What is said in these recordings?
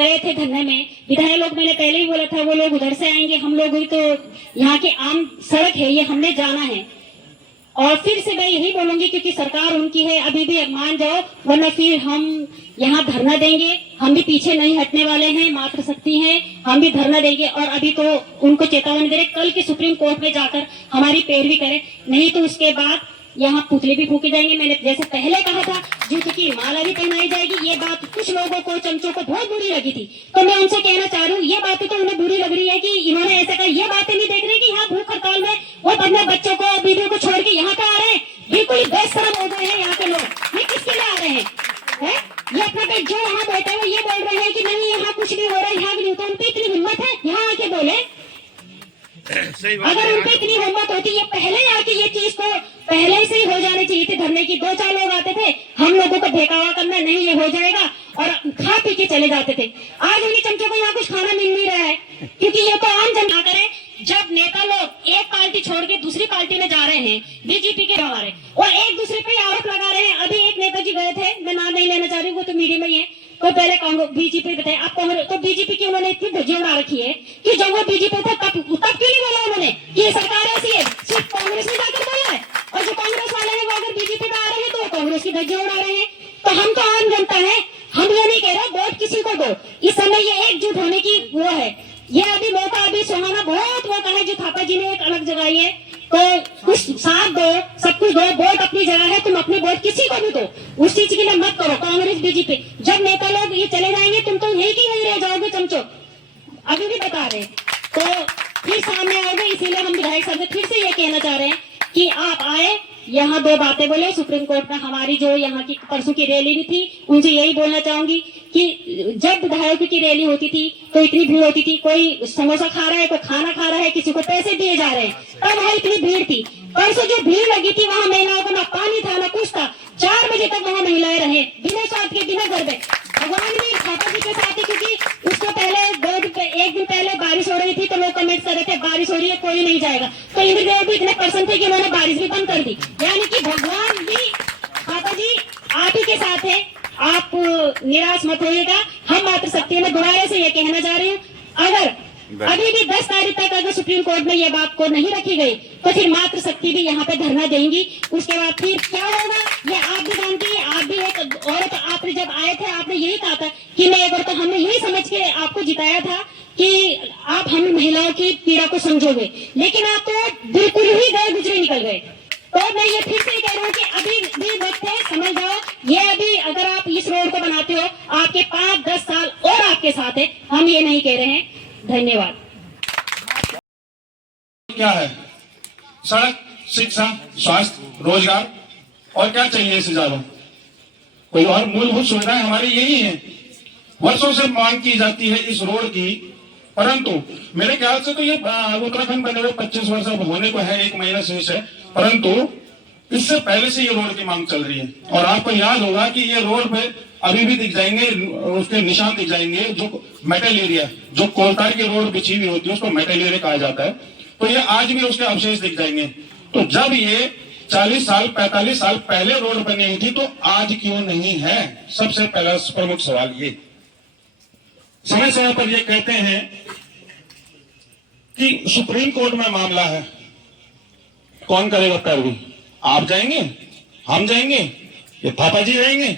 गए थे धरने में, विधायक लोग, मैंने पहले ही बोला था वो लोग उधर से आएंगे, हम लोग ही तो यहाँ की आम सड़क है, ये हमने जाना है। और फिर से मैं यही बोलूंगी क्योंकि सरकार उनकी है, अभी भी मान जाओ, वरना फिर हम यहाँ धरना देंगे। हम भी पीछे नहीं हटने वाले हैं, मातृशक्ति हैं, हम भी धरना देंगे। और अभी तो उनको चेतावनी दे रहे, कल के सुप्रीम कोर्ट में जाकर हमारी पैरवी करें, नहीं तो उसके बाद यहाँ पुतले भी फूके जाएंगे। मैंने जैसे पहले कहा था, जूते की माला भी पहनाई जाएगी। ये बात कुछ लोगों को, चमचों को बहुत बुरी लगी थी, तो मैं उनसे कहना चाह रही हूँ, ये बातें तो उन्हें बुरी लग रही है कि इन्होंने ऐसा कहा। ये बातें नहीं देख रही कि यहाँ भूख हड़ताल में वो अपने बच्चों को, बीवियों को छोड़ के यहाँ पे आ रहे हैं। बिल्कुल बेशरम हो गए हैं यहाँ के लोग। ये किसके लिए आ रहे हैं? ये अपने पे जो वहाँ बैठे हुए ये बोल रहे हैं कि नहीं यहाँ कुछ नहीं हो रहा है, यहाँ नहीं होता। उनकी इतनी हिम्मत है यहाँ आके बोले? अगर उनकी इतनी हिम्मत होती, ये पहले आके ये चीज को पहले से ही हो जानी चाहिए थी। धरने की 2-4 लोग आते थे, हम लोगों को बहकावा करना, नहीं ये हो जाएगा, और खा पी के चले जाते थे। आज उन्हीं चमचों को यहाँ कुछ खाना मिल नहीं रहा है, क्योंकि ये तो आम जनता करे। जब नेता लोग एक पार्टी छोड़ के दूसरी पार्टी में जा रहे हैं, बीजेपी के हमारे, और एक दूसरे पे आरोप लगा रहे हैं। अभी एक नेताजी गए थे, मैं नाम नहीं लेना चाह रही, वो तो मीडिया में ही है, तो पहले कांग्रेस बीजेपी बताए, अब कांग्रेस, तो बीजेपी की उन्होंने इतनी धज्जी उड़ा रखी है कि जब वो बीजेपी था तब क्यों नहीं बोला उन्होंने कि ये सरकार ऐसी है? सिर्फ कांग्रेस ने जाकर बोला है, और जो कांग्रेस वाले हैं वो अगर बीजेपी में आ रहे हैं तो कांग्रेस की धज्जी उड़ा रहे हैं। तो हम तो आम जनता है, हम ये नहीं कह रहे वोट किसी को दो। इस समय ये एकजुट होने की वो है, ये अभी मौका, अभी सुहाना बहुत मौका है जो थापा जी ने एक अलग जगाई है। तो कुछ साथ दो, सब कुछ दो, वोट अपनी जगह है, तुम अपने वोट किसी को भी दो, उस चीज के लिए मत करो कांग्रेस बीजेपी। जब नेता लोग ये चले जाएंगे तुम तो यही की नहीं रह जाओगे चमचो, अभी भी बता रहे, तो फिर सामने आओगे। इसीलिए हम विधायक साहब से फिर से ये कहना चाह रहे हैं कि आप आए, यहाँ 2 बातें बोले सुप्रीम कोर्ट में। हमारी जो यहाँ की परसों की रैली भी थी, उनसे यही बोलना चाहूंगी कि जब विधायकों की रैली होती थी तो इतनी भीड़ होती थी, कोई समोसा खा रहा है, कोई खाना खा रहा है, किसी को पैसे दिए जा रहे हैं, तब वहाँ इतनी भीड़ थी। परसों जो भीड़ लगी थी वहाँ महिलाओं को ना पानी था ना कुछ था, 4 बजे तक वहाँ महिलाएं रहे बिना स्वाद के, बिना गरबे। भगवान भी थापा जी के साथ ही, क्योंकि उसको पहले 1 दिन पहले बारिश हो रही थी तो लोग कमेंट कर रहे थे बारिश हो रही है कोई नहीं जाएगा, तो इंद्रदेव भी इतने प्रसन्न थे कि उन्होंने बारिश भी बंद कर दी। यानी कि भगवान भी थापा जी आप ही के साथ है, आप निराश मत होइएगा। हम मातृशक्ति में दोबारा से ये कहना चाह रही हूँ, अगर अभी भी 10 तारीख तक अगर सुप्रीम कोर्ट में ये बात को नहीं रखी गई तो फिर मातृशक्ति भी यहाँ पे धरना देंगी। उसके बाद फिर क्या होगा ये आप भी जानती है। आप भी एक औरत, आपने जब आए थे आपने यही कहा था कि मैं एक औरत, हमने यही समझ के आपको जिताया था कि आप हम महिलाओं की पीड़ा को समझोगे, लेकिन आप तो बिल्कुल ही गए गुजरे निकल गए। तो मैं ये फिर से कह रहा हूँ कि अभी भी वक्त है, समझ जाओ। ये अभी अगर आप इस रोड को बनाते हो, आपके 5-10 साल और आपके साथ है, हम ये नहीं कह रहे हैं। धन्यवाद। क्या है? सड़क, शिक्षा, स्वास्थ्य, रोजगार, और क्या चाहिए इससे ज्यादा? कोई और मूलभूत सुविधाएं हमारी यही है। वर्षों से मांग की जाती है इस रोड की, परंतु मेरे ख्याल से तो ये उत्तराखंड बने हुए 25 वर्ष अब होने को है, 1 महीना शेष है, परंतु इससे पहले से ये रोड की मांग चल रही है। और आपको याद होगा कि ये रोड पे अभी भी दिख जाएंगे, उसके निशान दिख जाएंगे, जो मेटल एरिया, जो कोलतार की रोड बिछी हुई होती है उसको मेटल एरिया कहा जाता है, तो ये आज भी उसके अवशेष दिख जाएंगे। तो जब ये 40 साल 45 साल पहले रोड बनी हुई थी तो आज क्यों नहीं है? सबसे पहला प्रमुख सवाल ये। समय समय पर ये कहते हैं कि सुप्रीम कोर्ट में मामला है, कौन करेगा पैरवी? आप जाएंगे, हम जाएंगे, ये थापा जी जाएंगे,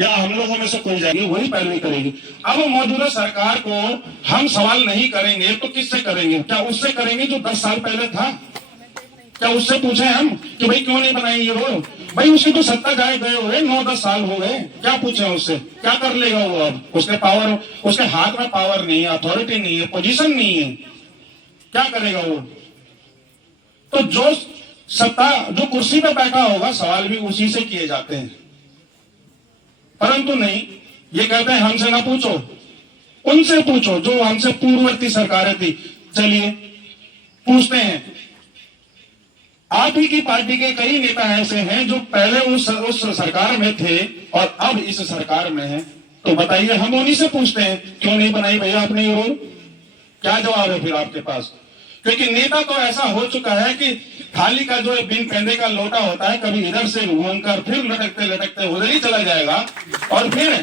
या हम लोगों में से कोई जाएंगे? वही पैरवी करेगी। अब मौजूदा सरकार को हम सवाल नहीं करेंगे तो किससे करेंगे? क्या उससे करेंगे जो 10 साल पहले था? क्या उससे पूछे हम कि भाई क्यों नहीं बनाई ये रोड? भाई उसकी तो सत्ता गए हुए 9-10 साल हो गए, क्या पूछे उससे? क्या कर लेगा वो? अब उसके हाथ में पावर नहीं है, अथॉरिटी नहीं है, पोजीशन नहीं है, क्या करेगा वो? तो जो सत्ता, जो कुर्सी पे बैठा होगा, सवाल भी उसी से किए जाते हैं। परंतु नहीं, ये कहते हैं हमसे ना पूछो, उनसे पूछो जो हमसे पूर्ववर्ती सरकारें थी। चलिए पूछते हैं, आप ही की पार्टी के कई नेता ऐसे हैं जो पहले उस सरकार में थे और अब इस सरकार में हैं, तो बताइए, हम उन्हीं से पूछते हैं क्यों नहीं बनाई भैया आपने ये रोड? क्या जवाब है फिर आपके पास? क्योंकि नेता तो ऐसा हो चुका है कि थाली का जो बिन पेंदे का लोटा होता है, कभी इधर से घूमकर फिर लटकते लटकते उधर ही चला जाएगा, और फिर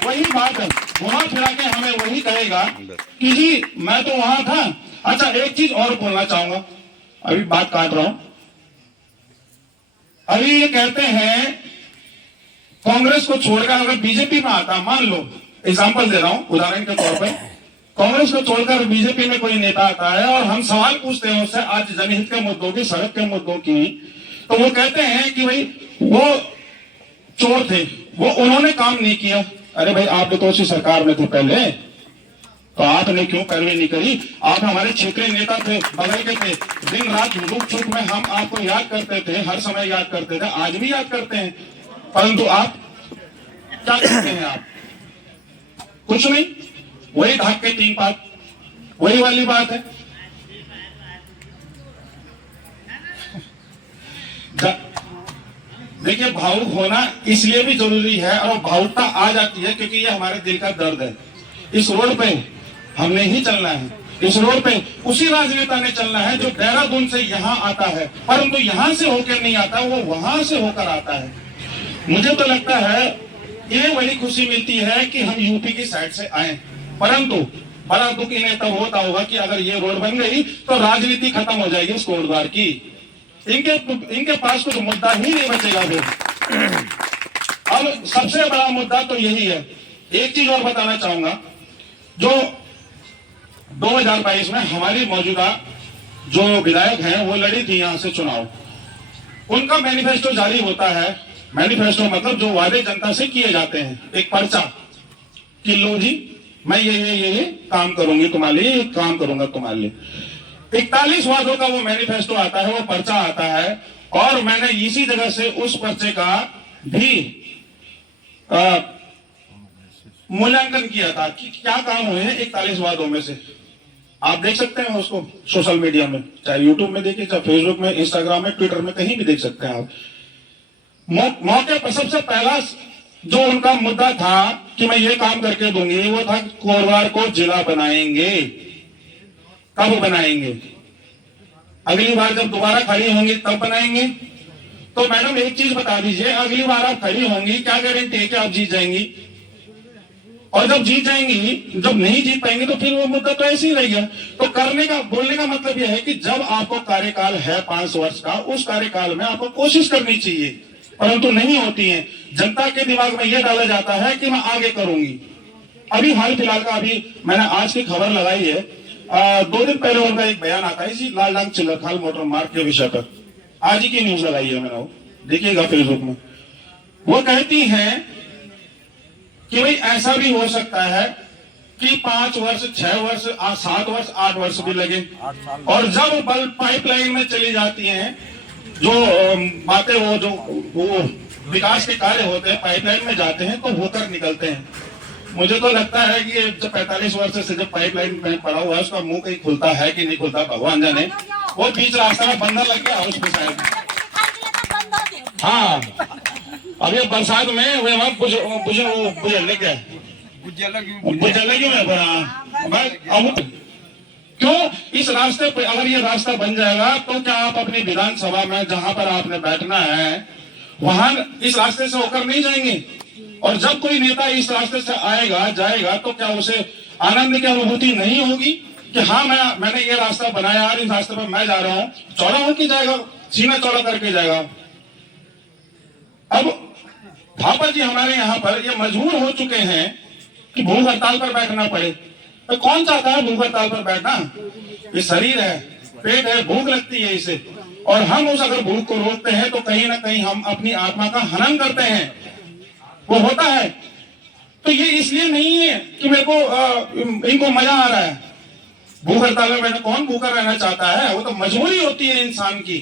वही बात है, घुमा फिरा के हमें वही कहेगा कि जी मैं तो वहां था। अच्छा एक चीज और बोलना चाहूंगा, अभी बात काट रहा हूं। अभी ये कहते हैं कांग्रेस को छोड़कर अगर बीजेपी में आता, मान लो एग्जांपल दे रहा हूं उदाहरण के तौर पर, कांग्रेस को छोड़कर बीजेपी में कोई नेता आता है और हम सवाल पूछते हैं उससे आज जनहित के मुद्दों की, सड़क के मुद्दों की, तो वो कहते हैं कि भाई वो चोर थे, वो उन्होंने काम नहीं किया। अरे भाई आप तो उसी सरकार में थे पहले, तो आपने क्यों पैरवी नहीं करी? आप हमारे क्षेत्रीय नेता थे, बगल के थे, दिन रात रुक चुक में हम आपको याद करते थे, हर समय याद करते थे, आज भी याद करते हैं, परंतु आप क्या करते हैं? आप कुछ नहीं, वही ढाक के तीन पात, वही वाली बात है। देखिए भावुक होना इसलिए भी जरूरी है, और भावुकता आ जाती है क्योंकि ये हमारे दिल का दर्द है। इस रोड पे हमने ही चलना है, इस रोड पे उसी राजनेता ने चलना है जो देहरादून से यहाँ आता है, परंतु यहाँ से होकर नहीं आता, वो वहां से होकर आता है। मुझे तो लगता है ये बड़ी खुशी मिलती है कि हम यूपी की साइड से आए, परंतु बड़ा दुख इन्हें तब होता होगा कि अगर ये रोड बन गई तो राजनीति खत्म हो जाएगी इस कोटद्वार की। इनके पास कुछ मुद्दा ही नहीं बचेगा फिर। अब सबसे बड़ा मुद्दा तो यही है। एक चीज और बताना चाहूंगा, जो 2022 में हमारी मौजूदा जो विधायक हैं वो लड़ी थी यहां से चुनाव, उनका मैनिफेस्टो जारी होता है। मैनिफेस्टो मतलब जो वादे जनता से किए जाते हैं, एक पर्चा कि लो जी मैं ये काम करूंगी तुम्हारे लिए, ये काम करूंगा तुम्हारे लिए। 41 वादों का वो मैनिफेस्टो आता है, वो पर्चा आता है, और मैंने इसी जगह से उस पर्चे का भी मूल्यांकन किया था कि क्या काम हुए हैं 41 वादों में से। आप देख सकते हैं उसको सोशल मीडिया में, चाहे यूट्यूब में देखिए, चाहे फेसबुक में, इंस्टाग्राम में, ट्विटर में, कहीं भी देख सकते हैं आप। मौके पर सबसे पहला जो उनका मुद्दा था कि मैं ये काम करके दूंगी, वो था कोरवार को जिला बनाएंगे। कब बनाएंगे? अगली बार जब दोबारा खड़ी होंगी तब बनाएंगे। तो मैडम एक चीज बता दीजिए, अगली बार आप खड़ी होंगी, क्या गारंटी है कि आप जीत जाएंगी? और जब जीत जाएंगी, जब नहीं जीत पाएंगे तो फिर वो मुद्दा तो ऐसे ही रहेगा। तो करने का, बोलने का मतलब यह है कि जब आपको कार्यकाल है 5 वर्ष का, उस कार्यकाल में आपको कोशिश करनी चाहिए, परंतु नहीं होती है। जनता के दिमाग में यह डाला जाता है कि मैं आगे करूंगी। अभी हाल फिलहाल का, अभी मैंने आज की खबर लगाई है, 2 दिन पहले उनका एक बयान आता है इसी लाल डांग चिल्लरखाल मोटर मार्ग के विषय पर, आज ही की न्यूज लगाई है मैंने, वो देखिएगा फेसबुक में। वो कहती हैं कि भाई ऐसा भी हो सकता है कि 5 वर्ष, 6 वर्ष, 7 वर्ष, 8 वर्ष भी लगे, और जब बल्ब पाइपलाइन में चली जाती हैं, जो बातें वो विकास के कार्य होते हैं पाइपलाइन में जाते हैं तो होकर निकलते हैं। मुझे तो लगता है कि जब 45 वर्ष से जब पाइपलाइन में पड़ा हुआ है, उसका मुंह कहीं खुलता है कि नहीं खुलता भगवान जाने। वो बीच रास्ते में बंदर लग गया उस पे शायद। हाँ, अब ये बरसात में बुझलने क्या क्यों इस रास्ते पे, अगर ये रास्ता बन जाएगा तो क्या आप अपनी विधानसभा में जहां पर आपने बैठना है वहां इस रास्ते से होकर नहीं जाएंगे? और जब कोई नेता इस रास्ते से आएगा जाएगा तो क्या उसे आनंद की अनुभूति नहीं होगी कि हाँ मैंने ये रास्ता बनाया और इस रास्ते पर मैं जा रहा हूँ? चौड़ा होकर जाएगा, सीना चौड़ा करके जाएगा। अब थापा जी हमारे यहाँ पर ये मजबूर हो चुके हैं कि भूख हड़ताल पर बैठना पड़े। तो कौन चाहता है भूख हड़ताल पर बैठना? ये शरीर है, पेट है, भूख लगती है इसे, और हम उस अगर भूख को रोकते हैं तो कहीं ना कहीं हम अपनी आत्मा का हनन करते हैं। वो होता है। तो ये इसलिए नहीं है कि मेरे को इनको मजा आ रहा है भूख हड़ताल में बैठना। कौन भूखा रहना चाहता है? वो तो मजबूरी होती है इंसान की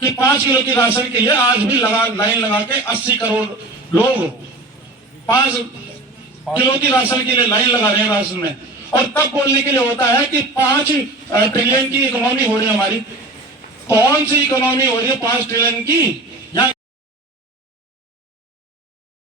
कि 5 किलो की राशन के लिए आज भी लाइन लगा के 80 करोड़ लोग 5 किलो की राशन के लिए लाइन लगा रहे हैं राशन में। और तब बोलने के लिए होता है कि 5 ट्रिलियन की इकोनॉमी हो रही है हमारी। कौन सी इकोनॉमी हो रही है 5 ट्रिलियन की?